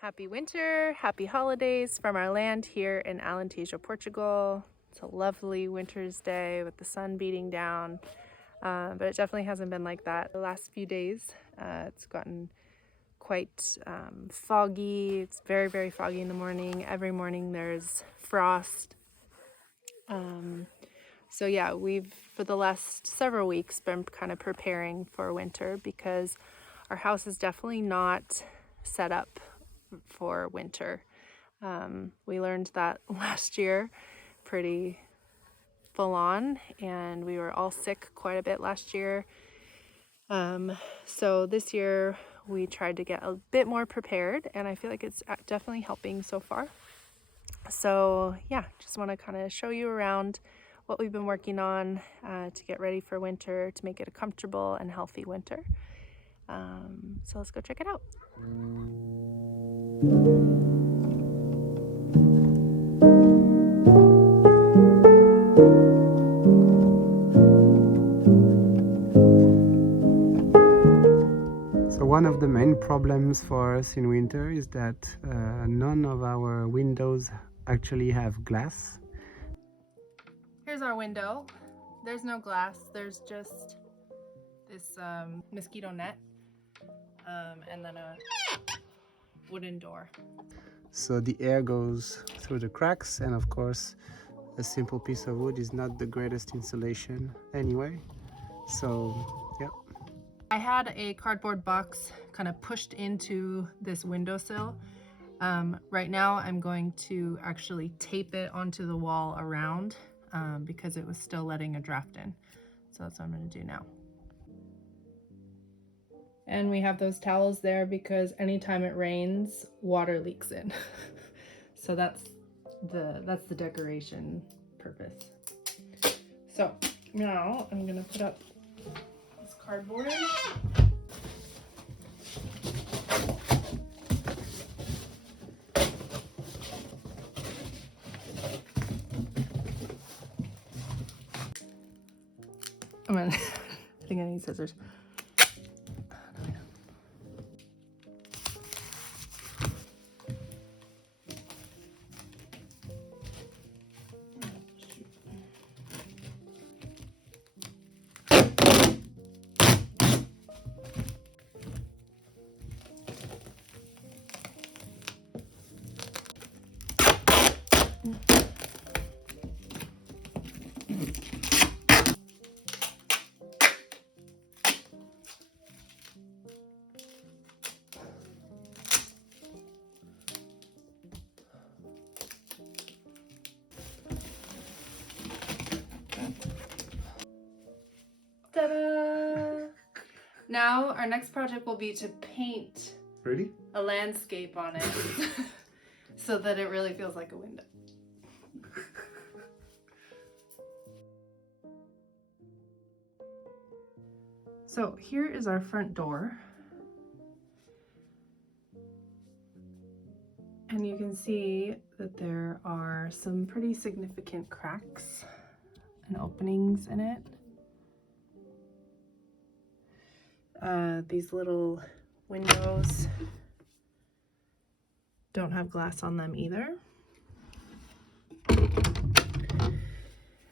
Happy winter, happy holidays from our land here in Alentejo, Portugal. It's a lovely winter's day with the sun beating down, but it definitely hasn't been like that the last few days. It's gotten quite foggy. It's very, very foggy in the morning. Every morning there's frost. So yeah, we've for the last several weeks been kind of preparing for winter because our house is definitely not set up for winter. We learned that last year pretty full on, and we were all sick quite a bit last year. So this year we tried to get a bit more prepared, and I feel like it's definitely helping so far. So yeah, just want to kind of show you around what we've been working on to get ready for winter, to make it a comfortable and healthy winter. So let's go check it out. So one of the main problems for us in winter is that none of our windows actually have glass. Here's our window. There's no glass, there's just this mosquito net and then a wooden door. So the air goes through the cracks, and of course a simple piece of wood is not the greatest insulation anyway. So yeah. I had a cardboard box kind of pushed into this windowsill. Right now I'm going to actually tape it onto the wall around because it was still letting a draft in. So that's what I'm going to do now. And we have those towels there because anytime it rains, water leaks in. So that's the decoration purpose. So now I'm gonna put up this cardboard. I'm gonna, I think I need scissors. Ta-da! Now our next project will be to paint a landscape on it so that it really feels like a window. So here is our front door. And you can see that there are some pretty significant cracks and openings in it. These little windows don't have glass on them either.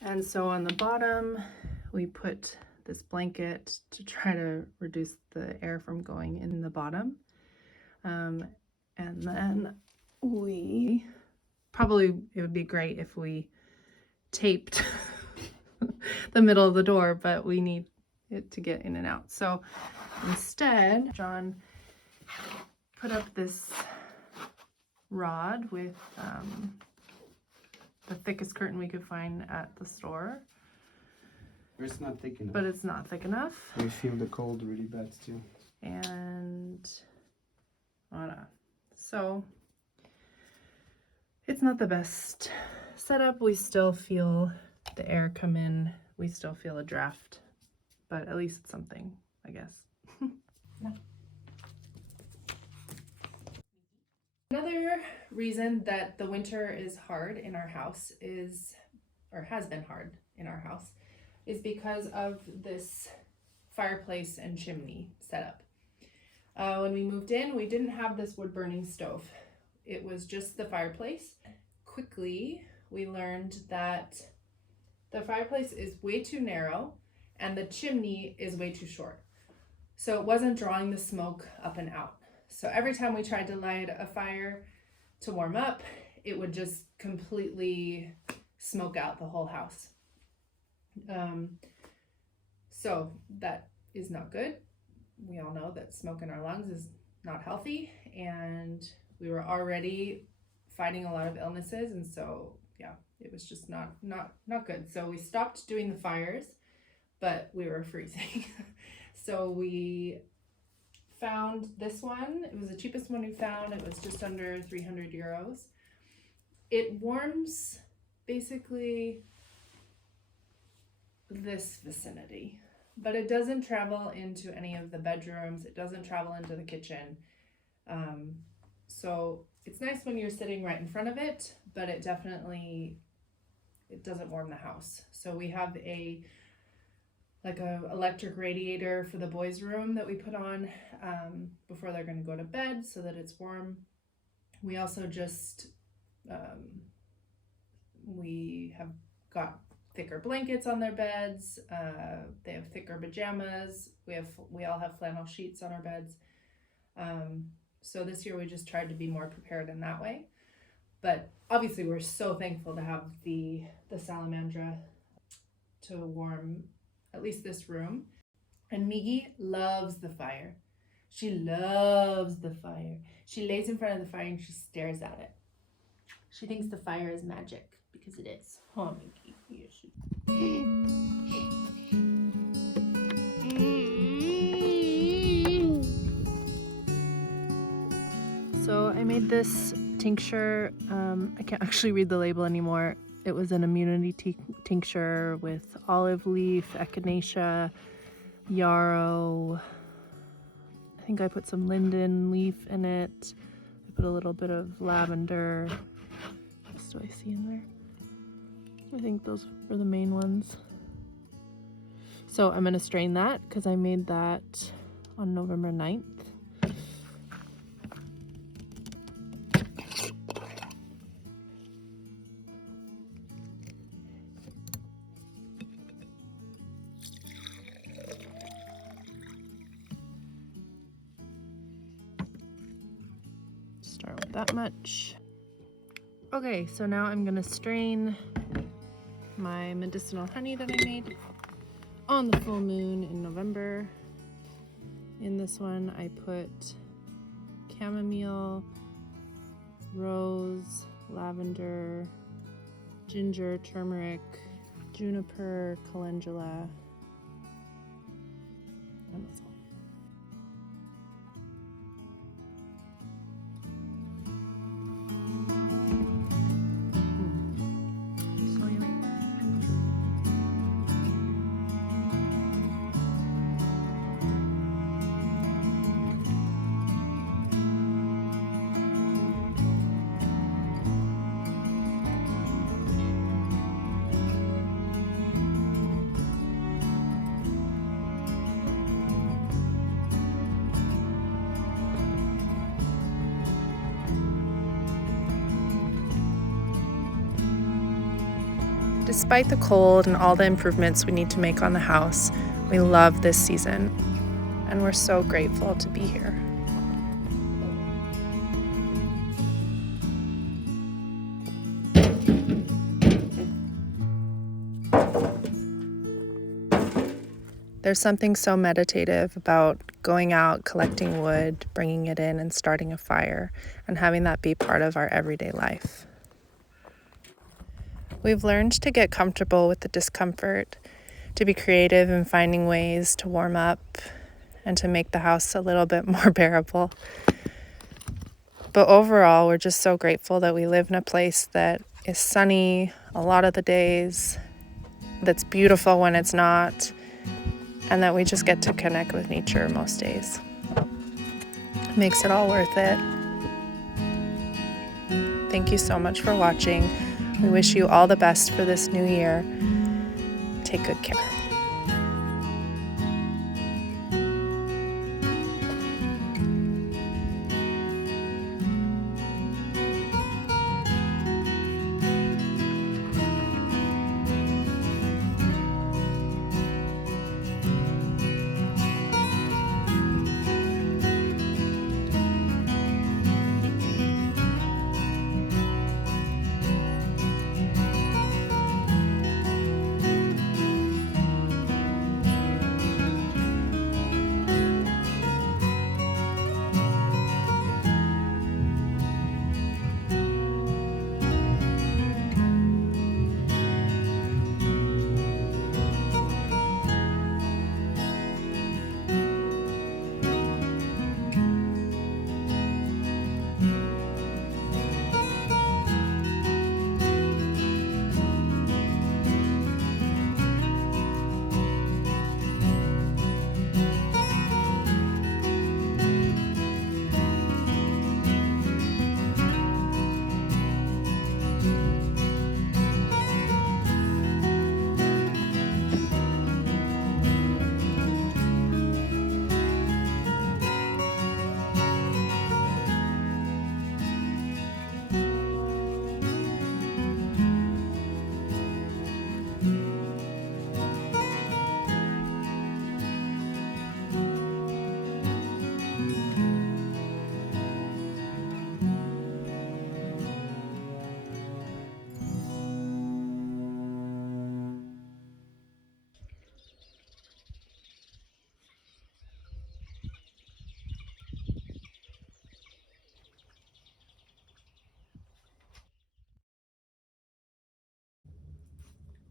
And so on the bottom, we put this blanket to try to reduce the air from going in the bottom. And then we probably, it would be great if we taped the middle of the door, but we need it to get in and out. So instead, John put up this rod with the thickest curtain we could find at the store. It's not thick enough. But it's not thick enough. We feel the cold really bad still. And voila. So it's not the best setup. We still feel the air come in. We still feel a draft, but at least it's something, I guess. No. Another reason that the winter is hard in our house is, or has been hard in our house, is because of this fireplace and chimney setup. When we moved in, we didn't have this wood burning stove. It was just the fireplace. Quickly, we learned that the fireplace is way too narrow and the chimney is way too short. So it wasn't drawing the smoke up and out. So every time we tried to light a fire to warm up, it would just completely smoke out the whole house. So that is not good. We all know that smoke in our lungs is not healthy, and we were already fighting a lot of illnesses, and so yeah, it was just not good. So we stopped doing the fires, but we were freezing. So we found this one. It was the cheapest one we found. It was just under 300 euros. It warms basically this vicinity, but it doesn't travel into any of the bedrooms. It doesn't travel into the kitchen. So it's nice when you're sitting right in front of it, but it doesn't warm the house. So we have a electric radiator for the boys' room that we put on before they're going to go to bed so that it's warm. We also just, we have got thicker blankets on their beds. They have thicker pajamas. We all have flannel sheets on our beds. So this year we just tried to be more prepared in that way. But obviously we're so thankful to have the Salamandra to warm at least this room. And Miggy loves the fire. She loves the fire. She lays in front of the fire and she stares at it. She thinks the fire is magic because it is. Oh, Miggy. Yes, she... So I made this tincture. I can't actually read the label anymore. It was an immunity tincture with olive leaf, echinacea, yarrow. I think I put some linden leaf in it. I put a little bit of lavender. What else do I see in there? I think those were the main ones. So I'm gonna strain that because I made that on November 9th. Start with that much. Okay, so now I'm gonna strain my medicinal honey that I made on the full moon in November. In this one I put chamomile, rose, lavender, ginger, turmeric, juniper, calendula, and that's all. Despite the cold and all the improvements we need to make on the house, we love this season, and we're so grateful to be here. There's something so meditative about going out, collecting wood, bringing it in, and starting a fire, and having that be part of our everyday life. We've learned to get comfortable with the discomfort, to be creative in finding ways to warm up and to make the house a little bit more bearable. But overall, we're just so grateful that we live in a place that is sunny a lot of the days, that's beautiful when it's not, and that we just get to connect with nature most days. It makes it all worth it. Thank you so much for watching. We wish you all the best for this new year. Take good care.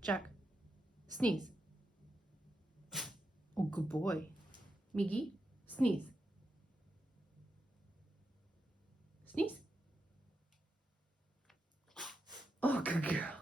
Jack, sneeze. Oh, good boy. Miggy, sneeze. Sneeze. Oh, good girl.